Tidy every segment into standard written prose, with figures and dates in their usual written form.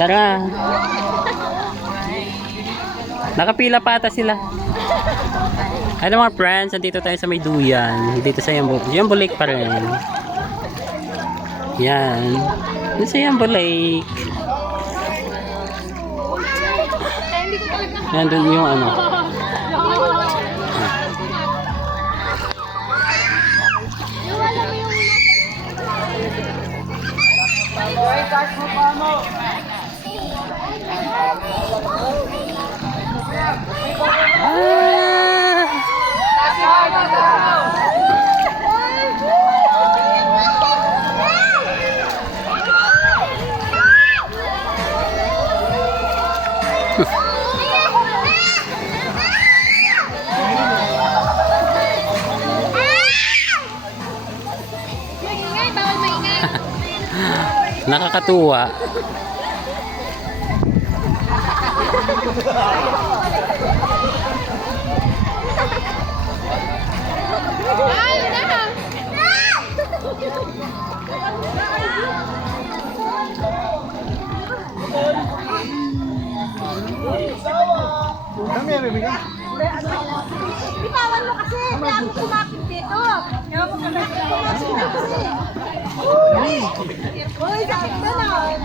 Tara. Nakapila pa ata sila. Ano mga friends, nandito tayo sa may duyan. Dito sa Yambo Lake pa rin. Yan. Dito sa Yambo Lake. Yan doon yung ano. Nakakatuwa. Bitawan mo kasi, kaya ako kumakit dito. Kaya ako kumakit dito kasi. Uy, sakit na lang.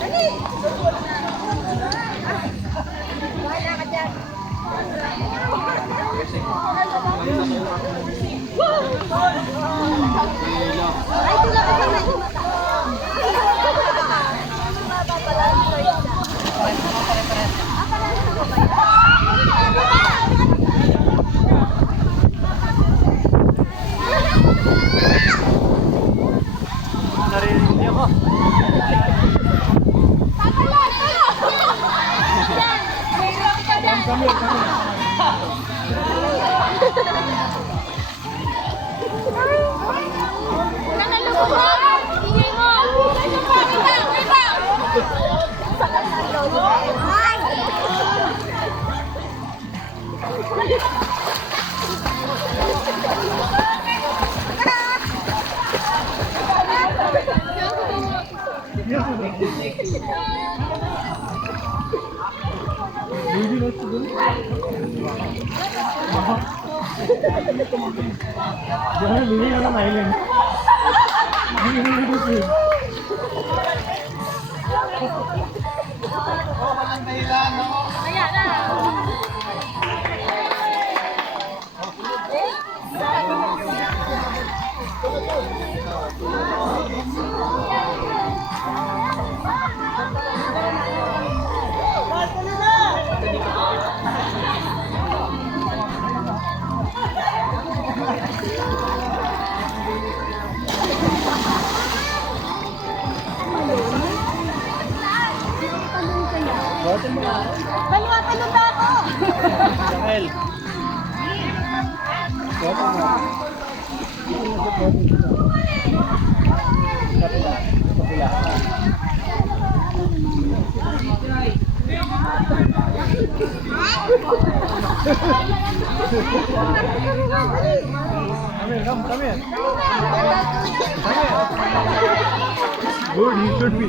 Dali! Wala ka dyan. Ay, tulad ka na yung mata. Narinig niyo ko. Kami. Jangan dulu orang mainin. Baluatan mo ba ako? Dahil. Come here. Good, he should be.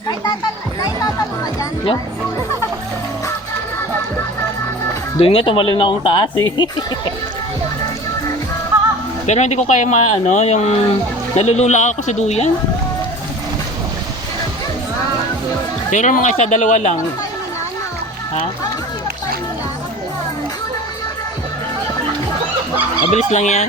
Kahit tatanong ka dyan. Yeah. Doon nga, tumalon na akong taas eh. Pero hindi ko kaya maano, yung nalulula ako sa duyan. Pero mga isa, dalawa lang. Tayo nila, ano? Ha? Parang hirap tayo nila. Mabilis lang yan.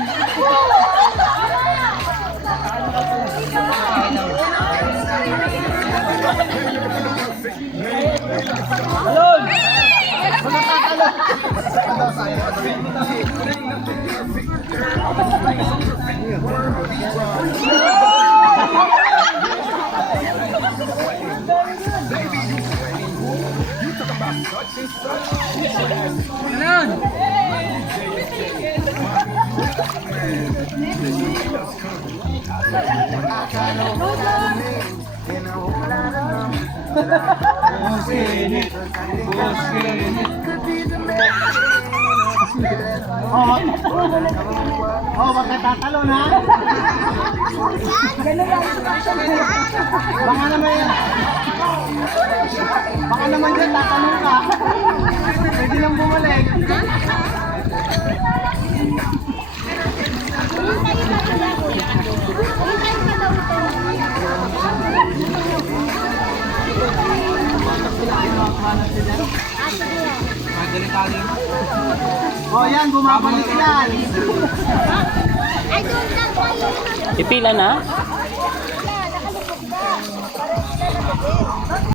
Oh, wag ka tatalon ha. Baka naman yan. Baka naman dyan tatalon ka. Pwede lang bumalik. Oh, yan, bumabalik yan. Ay, doon lang tayo. Ipila na?